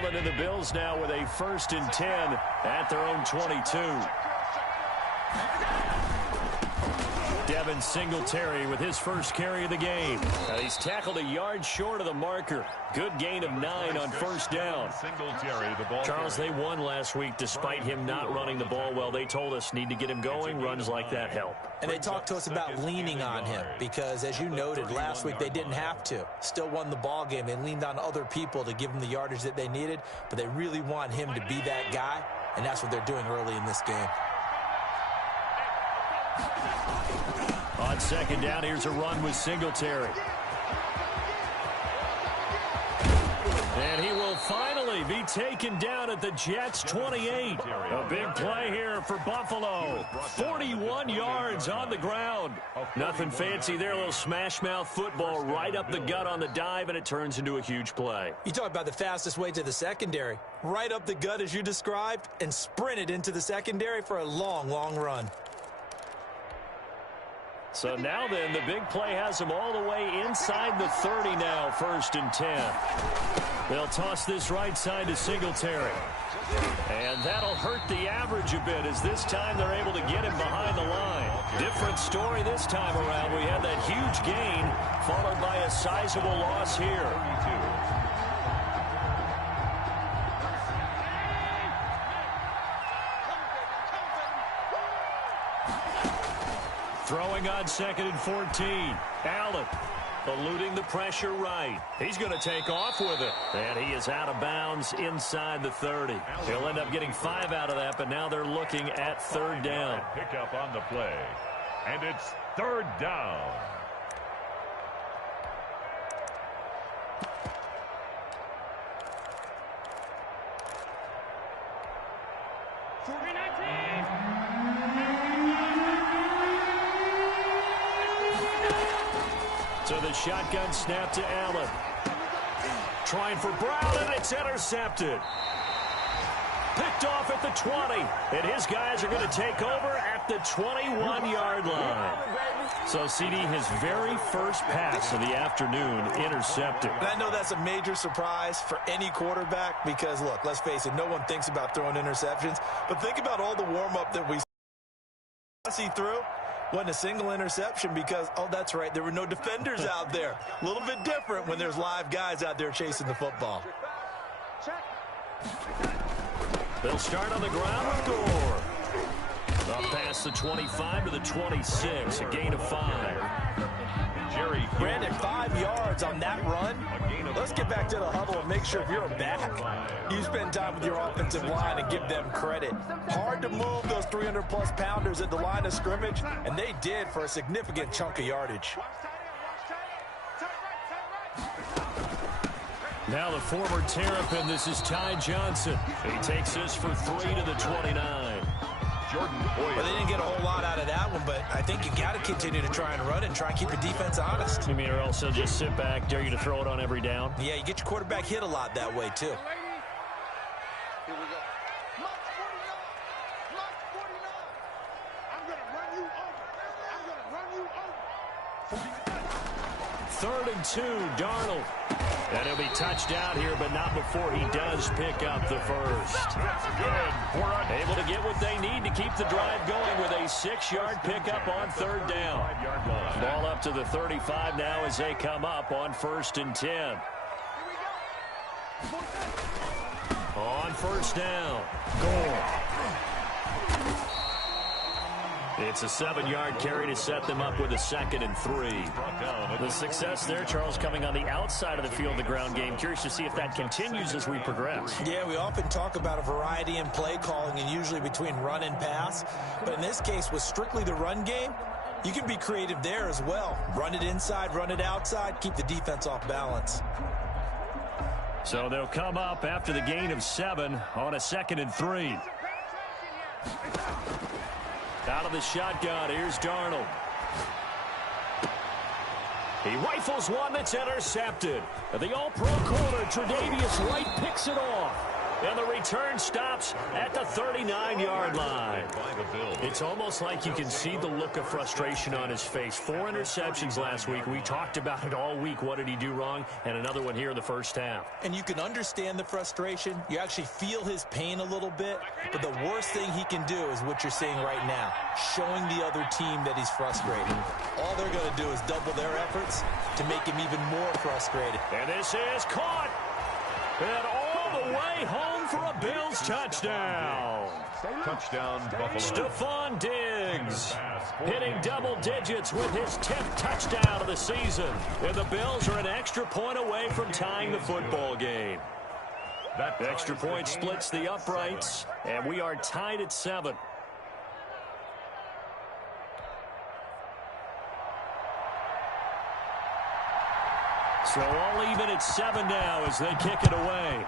Allen and the Bills now with a 1st and 10 at their own 22. Devin Singletary with his first carry of the game. He's tackled a yard short of the marker. Good gain of 9 on 1st down. Charles, they won last week despite him not running the ball well. They told us need to get him going. Runs like that help. And they talked to us about leaning on him because, as you noted, last week they didn't have to. Still won the ball game. They leaned on other people to give them the yardage that they needed, but they really want him to be that guy, and that's what they're doing early in this game. On 2nd down, here's a run with Singletary. And he will finally be taken down at the Jets' 28. A big play here for Buffalo. 41 yards on the ground. Nothing fancy there. A little smash-mouth football right up the gut on the dive, and it turns into a huge play. You talk about the fastest way to the secondary. Right up the gut, as you described, and sprinted into the secondary for a long, long run. So now then, the big play has him all the way inside the 30 now, 1st and 10. They'll toss this right side to Singletary. And that'll hurt the average a bit as this time they're able to get him behind the line. Different story this time around. We had that huge gain followed by a sizable loss here. Throwing on 2nd and 14. Allen eluding the pressure right. He's going to take off with it. And he is out of bounds inside the 30. He'll end up getting 5 out of that, but now they're looking at 3rd down. Pick up on the play. And it's 3rd down. So the shotgun snap to Allen. Trying for Brown, and it's intercepted. Picked off at the 20. And his guys are going to take over at the 21-yard line. So, CD, his very first pass of the afternoon intercepted. And I know that's a major surprise for any quarterback because, look, let's face it, no one thinks about throwing interceptions. But think about all the warm-up that we see through. Wasn't a single interception because, oh, that's right, there were no defenders out there. A little bit different when there's live guys out there chasing the football. They'll start on the ground with Gore. Up past the 25 to the 26, a gain of 5. Brandon, 5 yards on that run. Let's get back to the huddle and make sure if you're a back, you spend time with your offensive line and give them credit. Hard to move those 300-plus pounders at the line of scrimmage, and they did for a significant chunk of yardage. Now the former Terrapin, this is Ty Johnson. He takes this for 3 to the 29. Well, they didn't get a whole lot out of that one, but I think you got to continue to try and run and try and keep your defense honest. You mean, or else they'll just sit back, dare you to throw it on every down? Yeah, you get your quarterback hit a lot that way, too. Here we go. Mark 49. I'm going to run you over. 3rd and 2, Darnold. And he'll be touched out here, but not before he does pick up the first. Able to get what they need to keep the drive going with a 6-yard pickup on 3rd down. Ball up to the 35 now as they come up on 1st and 10. On 1st down, Gore. It's a 7-yard carry to set them up with a 2nd and 3. The success there, Charles, coming on the outside of the field, the ground game. Curious to see if that continues as we progress. Yeah, we often talk about a variety in play calling and usually between run and pass. But in this case, with strictly the run game, you can be creative there as well. Run it inside, run it outside, keep the defense off balance. So they'll come up after the gain of 7 on a 2nd and 3. Out of the shotgun, here's Darnold. He rifles one that's intercepted. The all-pro corner, Tre'Davious White, picks it off. And the return stops at the 39-yard line. It's almost like you can see the look of frustration on his face. 4 interceptions last week. We talked about it all week. What did he do wrong? And another one here in the first half. And you can understand the frustration. You actually feel his pain a little bit. But the worst thing he can do is what you're seeing right now, showing the other team that he's frustrated. All they're going to do is double their efforts to make him even more frustrated. And this is caught. And all the way home for a Bills touchdown. Touchdown, Buffalo. Stephon Diggs hitting double digits with his 10th touchdown of the season. And the Bills are an extra point away from tying the football game. That extra point splits the uprights, and we are tied at 7. So all even at 7 now as they kick it away.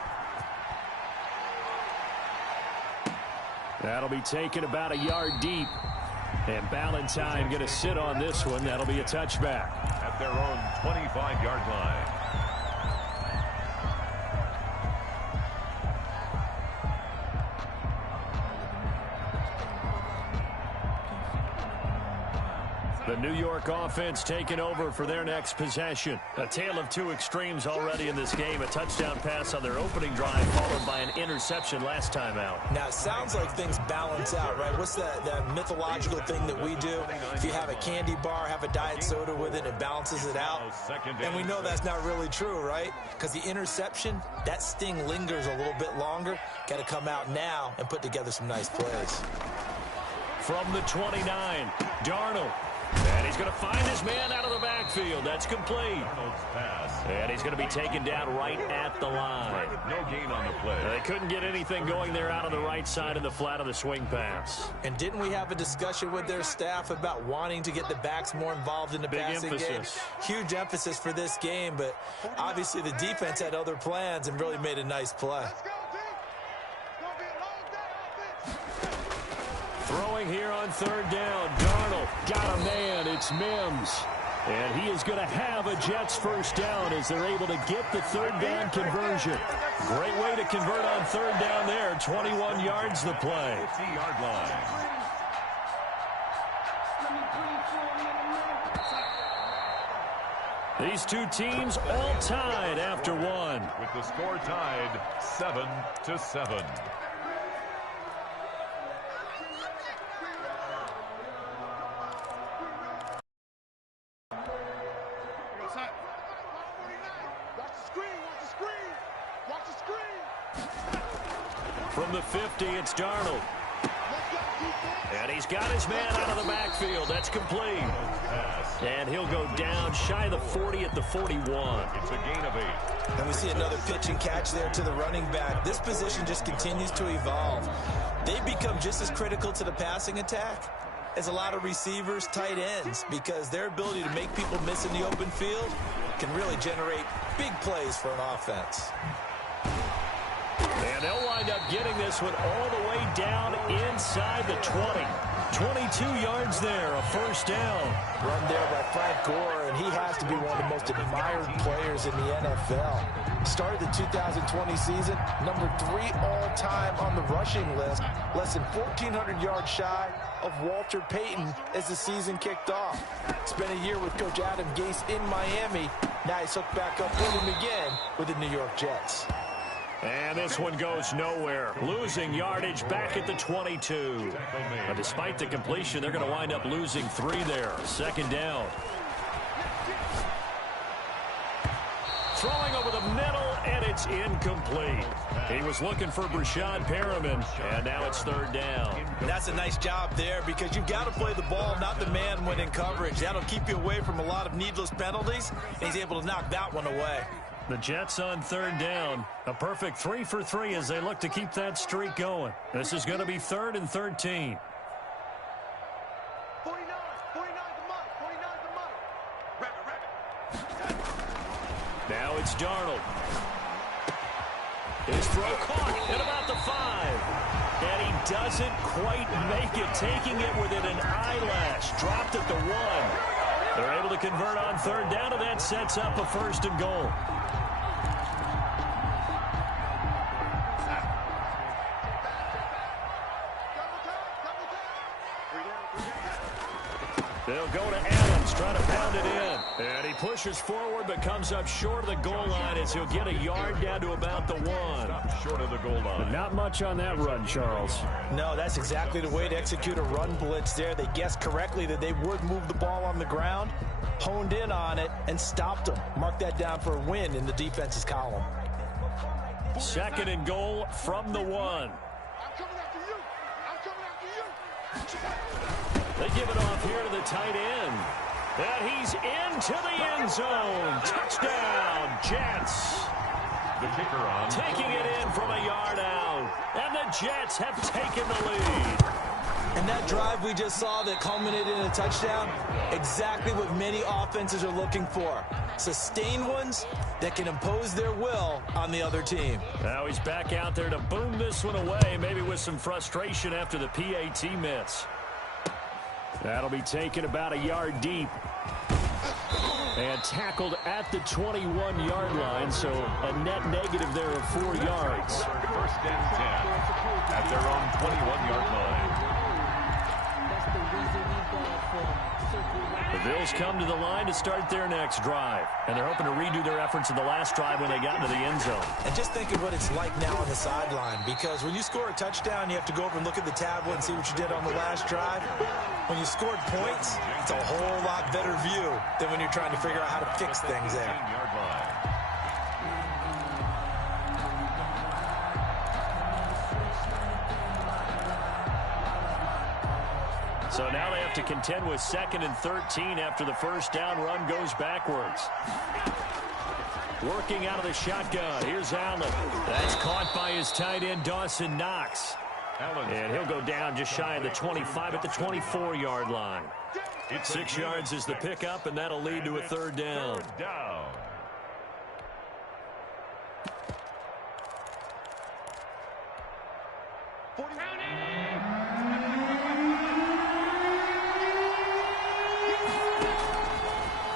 That'll be taken about a yard deep. And Ballantyne going to sit on this one. That'll be a touchback. At their own 25-yard line. The New York offense taking over for their next possession. A tale of two extremes already in this game. A touchdown pass on their opening drive followed by an interception last time out. Now, it sounds like things balance out, right? What's that mythological thing that we do? If you have a candy bar, have a diet soda with it, it balances it out. And we know that's not really true, right? Because the interception, that sting lingers a little bit longer. Got to come out now and put together some nice plays. From the 29, Darnold. And he's going to find his man out of the backfield. That's complete. And he's going to be taken down right at the line. No gain on the play. They couldn't get anything going there out on the right side of the flat of the swing pass. And didn't we have a discussion with their staff about wanting to get the backs more involved in the passing game? Huge emphasis for this game, but obviously the defense had other plans and really made a nice play. Throwing here on 3rd down. Darnold got a man. It's Mims. And he is going to have a Jets first down as they're able to get the 3rd down conversion. Great way to convert on 3rd down there. 21 yards the play. 50-yard line. These two teams all tied after one. With the score tied 7-7. From the 50, it's Darnold. And he's got his man out of the backfield. That's complete. And he'll go down shy of the 40 at the 41. It's a gain of 8. And we see another pitch and catch there to the running back. This position just continues to evolve. They become just as critical to the passing attack as a lot of receivers, tight ends, because their ability to make people miss in the open field can really generate big plays for an offense. And they'll wind up getting this one all the way down inside the 20. 22 yards there, a first down. Run there by Frank Gore, and he has to be one of the most admired players in the NFL. Started the 2020 season, number 3 all-time on the rushing list, less than 1,400 yards shy of Walter Payton as the season kicked off. Spent a year with Coach Adam Gase in Miami. Now he's hooked back up with him again with the New York Jets. And this one goes nowhere. Losing yardage back at the 22. But despite the completion, they're going to wind up losing 3 there. 2nd down. Throwing over the middle, and it's incomplete. He was looking for Brashad Perriman, and now it's 3rd down. And that's a nice job there because you've got to play the ball, not the man when in coverage. That'll keep you away from a lot of needless penalties, and he's able to knock that one away. The Jets on 3rd down. A perfect 3 for 3 as they look to keep that streak going. This is going to be 3rd and 13. 49 the mark. Now it's Darnold. His throw caught at about the 5. And he doesn't quite make it, taking it within an eyelash. Dropped at the 1. They're able to convert on 3rd down, and that sets up a 1st and goal. They'll go to Adams, trying to pound it in. And he pushes forward, but comes up short of the goal line as he'll get a yard down to about the 1. Stop short of the goal line. But not much on that run, Charles. No, that's exactly the way to execute a run blitz there. They guessed correctly that they would move the ball on the ground, honed in on it, and stopped them. Mark that down for a win in the defense's column. 2nd and goal from the 1. I'm coming after you. I'm coming after you. They give it off here to the tight end. And he's into the end zone. Touchdown, Jets. The kicker on. Taking it in from a yard out. And the Jets have taken the lead. And that drive we just saw that culminated in a touchdown, exactly what many offenses are looking for. Sustained ones that can impose their will on the other team. Now he's back out there to boom this one away, maybe with some frustration after the PAT miss. That'll be taken about a yard deep. And tackled at the 21-yard line, so a net negative there of 4 yards. 1st and 10 at their own 21-yard line. The Bills come to the line to start their next drive. And they're hoping to redo their efforts in the last drive when they got into the end zone. And just think of what it's like now on the sideline, because when you score a touchdown, you have to go over and look at the tablet and see what you did on the last drive. When you scored points, it's a whole lot better view than when you're trying to figure out how to fix things there. 15-yard line. So now they have to contend with 2nd and 13 after the first down run goes backwards. Working out of the shotgun. Here's Allen. That's caught by his tight end, Dawson Knox. And he'll go down just shy of the 25 at the 24-yard line. 6 yards is the pickup, and that'll lead to a 3rd down. 3rd down.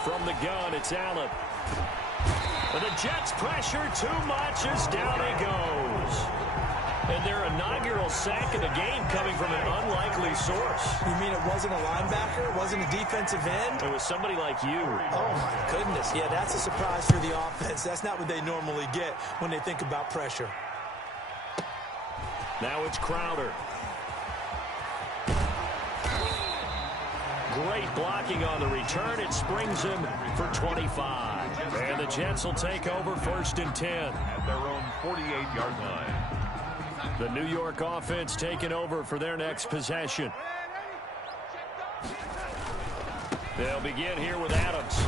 From the gun, it's Allen. But the Jets pressure too much as down he goes. And their inaugural sack of the game coming from an unlikely source. You mean it wasn't a linebacker? It wasn't a defensive end? It was somebody like you. Oh, my goodness. Yeah, that's a surprise for the offense. That's not what they normally get when they think about pressure. Now it's Crowder. Great blocking on the return. It springs him for 25. And the Jets will take over 1st and 10. At their own 48-yard line. The New York offense taking over for their next possession. They'll begin here with Adams.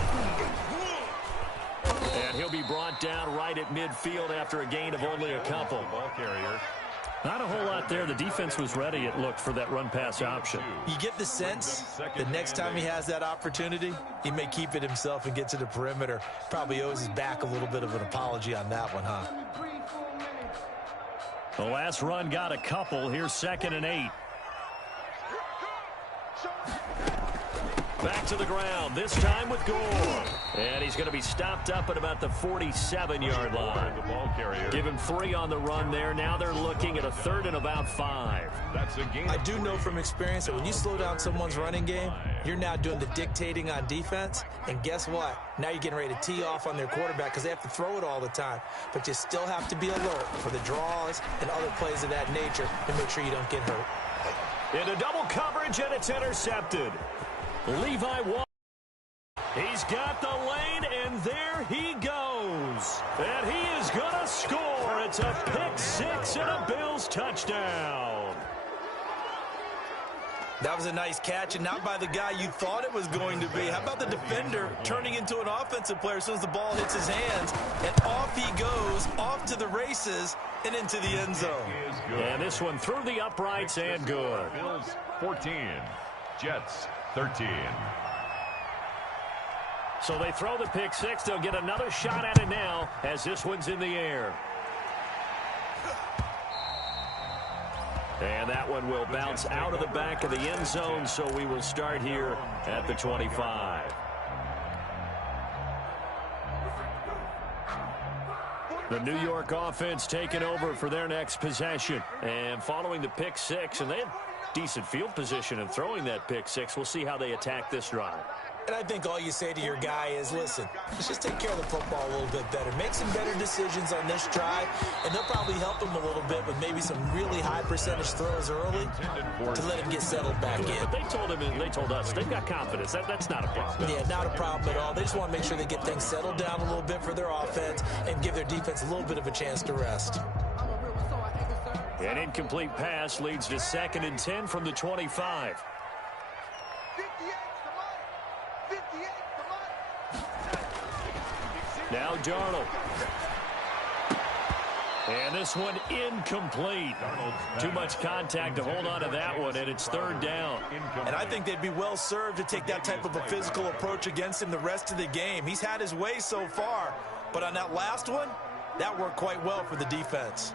And he'll be brought down right at midfield after a gain of only a couple. Ball carrier. Not a whole lot there. The defense was ready, it looked, for that run-pass option. You get the sense that next time he has that opportunity, he may keep it himself and get to the perimeter. Probably owes his back a little bit of an apology on that one, huh? The last run got a couple. Here's 2nd and 8. Back to the ground, this time with Gore. And he's going to be stopped up at about the 47-yard line. The ball carrier. Give him 3 on the run there. Now they're looking at a 3rd and about 5. That's a game. I do know from experience that when you slow down someone's running game, you're now doing the dictating on defense. And guess what? Now you're getting ready to tee off on their quarterback because they have to throw it all the time. But you still have to be alert for the draws and other plays of that nature to make sure you don't get hurt. Into double coverage, and it's intercepted. Levi Watt. He's got the lane, and there he goes. And he is going to score. It's a pick-6 and a Bills touchdown. That was a nice catch, and not by the guy you thought it was going to be. How about the defender turning into an offensive player as soon as the ball hits his hands, and off he goes, off to the races, and into the end zone. And this one through the uprights and good. Bills 14, Jets 13. So they throw the pick-6. They'll get another shot at it now as this one's in the air. And that one will bounce out of the back of the end zone, so we will start here at the 25. The New York offense taking over for their next possession. And following the pick-6, and they had decent field position and throwing that pick six. We'll see how they attack this drive. And I think all you say to your guy is, listen, let's just take care of the football a little bit better. Make some better decisions on this drive, and they'll probably help him a little bit with maybe some really high percentage throws early to let him get settled back in. But they told us they've got confidence. That's not a problem. Yeah, not a problem at all. They just want to make sure they get things settled down a little bit for their offense and give their defense a little bit of a chance to rest. An incomplete pass leads to 2nd and 10 from the 25. Now Darnold. And this one incomplete. Too much contact to hold on to that one, and it's 3rd down. And I think they'd be well served to take that type of a physical approach against him the rest of the game. He's had his way so far, but on that last one, that worked quite well for the defense.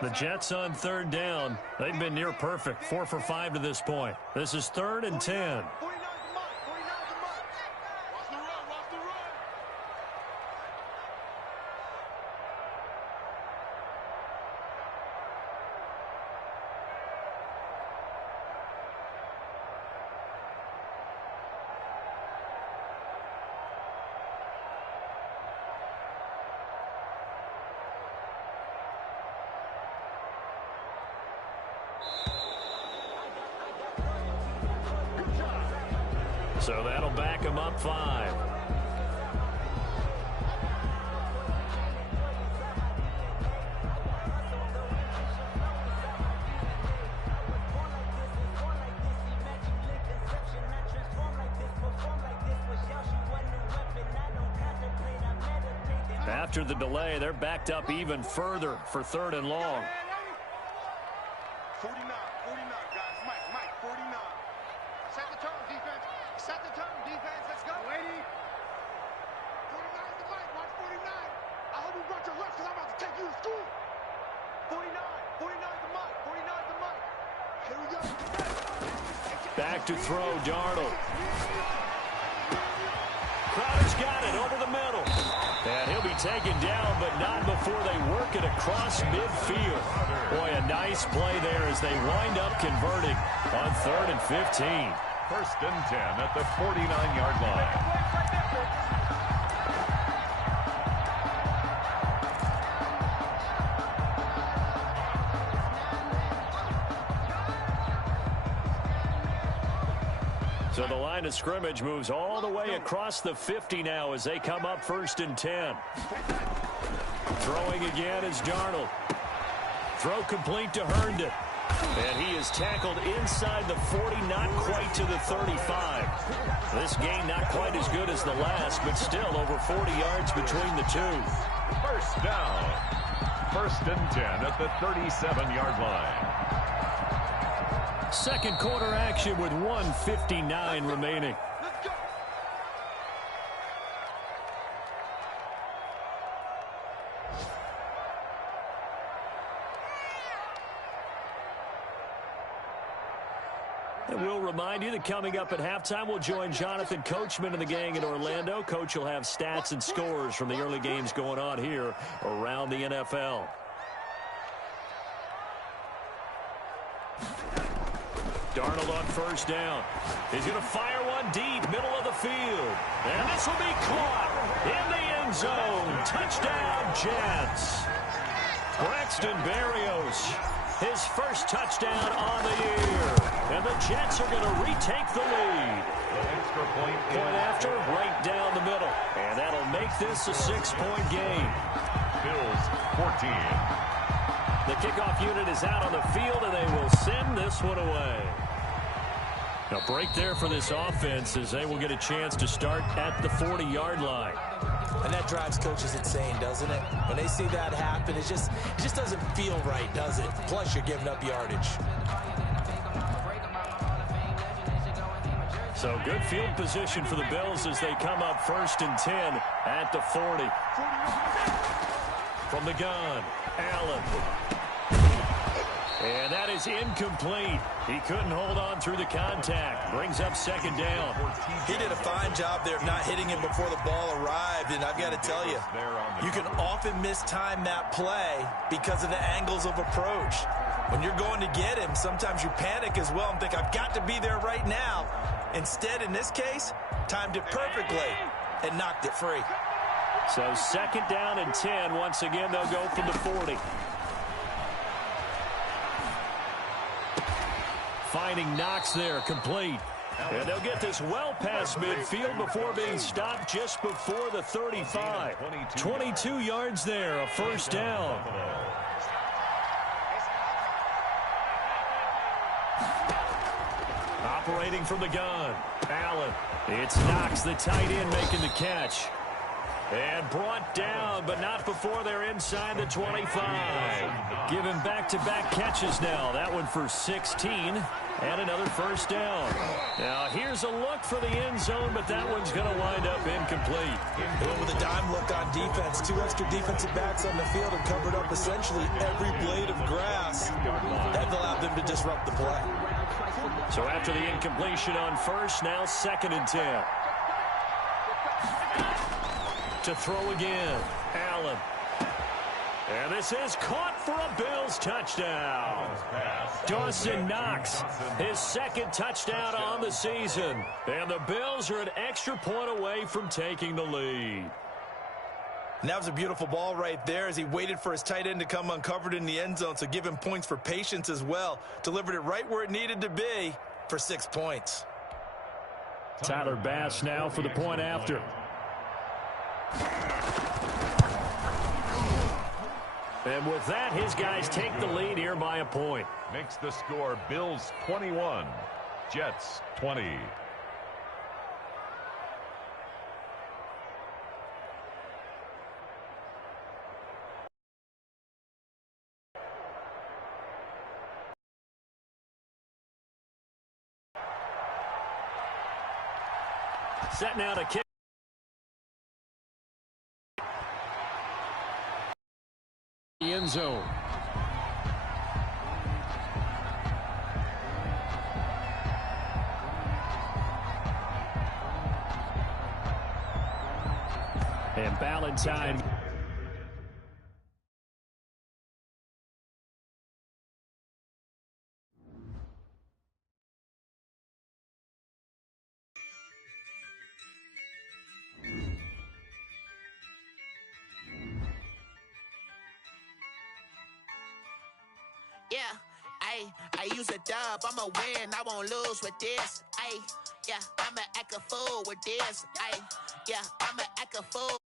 The Jets on 3rd down. They've been near perfect, 4 for 5 to this point. This is 3rd and 10. So that'll back him up 5. After the delay, they're backed up even further for 3rd and long. 49, guys. Mike, 49. Set the tone, defense. Set the tone, defense. Let's go. Lady. 49 is the Mike. Watch 49. I hope you brought your lunch because I'm about to take you to school. 49. 49 is the Mike. 49 is the Mike. Here we go. Back to throw, Darnold. Crowder's got it over the middle. And he'll be taken down, but not before they work it across midfield. Boy, a nice play there as they wind up converting on 3rd and 15. 1st and 10 at the 49-yard line. So the line of scrimmage moves all the way across the 50 now as they come up 1st and 10. Throwing again is Darnold. Throw complete to Herndon. And he is tackled inside the 40, not quite to the 35. This gain not quite as good as the last, but still over 40 yards between the two. 1st down. 1st and 10 at the 37-yard line. 2nd quarter action with 1:59 remaining. And we'll remind you that coming up at halftime, we'll join Jonathan Coachman and the gang in Orlando. Coach will have stats and scores from the early games going on here around the NFL. Darnold on 1st down. He's going to fire one deep, middle of the field. And this will be caught in the end zone. Touchdown, Jets. Braxton Berrios, his first touchdown on the year. And the Jets are going to retake the lead. Extra point after, right down the middle. And that'll make this a 6-point game. Bills 14. The kickoff unit is out on the field, and they will send this one away. A break there for this offense as they will get a chance to start at the 40-yard line. And that drives coaches insane, doesn't it? When they see that happen, it just doesn't feel right, does it? Plus, you're giving up yardage. So good field position for the Bills as they come up 1st and 10 at the 40. From the gun, Allen. And that is incomplete. He couldn't hold on through the contact. Brings up second down. He did a fine job there not hitting him before the ball arrived. And I've got to tell you, you can often mistime that play because of the angles of approach. When you're going to get him, sometimes you panic as well and think, I've got to be there right now. Instead, in this case, timed it perfectly and knocked it free. So second down and 10. Once again, they'll go from the 40. Finding Knox there, complete. And they'll get this well past midfield before being stopped just before the 35. 22 yards there, a first down. Operating from the gun, Allen. It's Knox, the tight end, making the catch. And brought down, but not before they're inside the 25. Given back-to-back catches now. That one for 16 and another first down. Now here's a look for the end zone, but that one's going to wind up incomplete. And with a dime look on defense, 2 extra defensive backs on the field and covered up essentially every blade of grass. That allowed them to disrupt the play. So after the incompletion on first, now second and 10. To throw again, Allen. And this is caught for a Bills touchdown. Dawson Knox, his second touchdown on the season. And the Bills are an extra point away from taking the lead. And that was a beautiful ball right there as he waited for his tight end to come uncovered in the end zone, so give him points for patience as well. Delivered it right where it needed to be for 6 points. Tyler Bass now for the point after. And with that, his guys take the lead here by a point. Makes the score Bills 21, Jets 20. Set now to kick. The end zone. And Ballantyne. Yeah, I use a dub, I'ma win, I won't lose with this. Yeah, I'ma act a fool with this. Yeah, I'ma act a fool.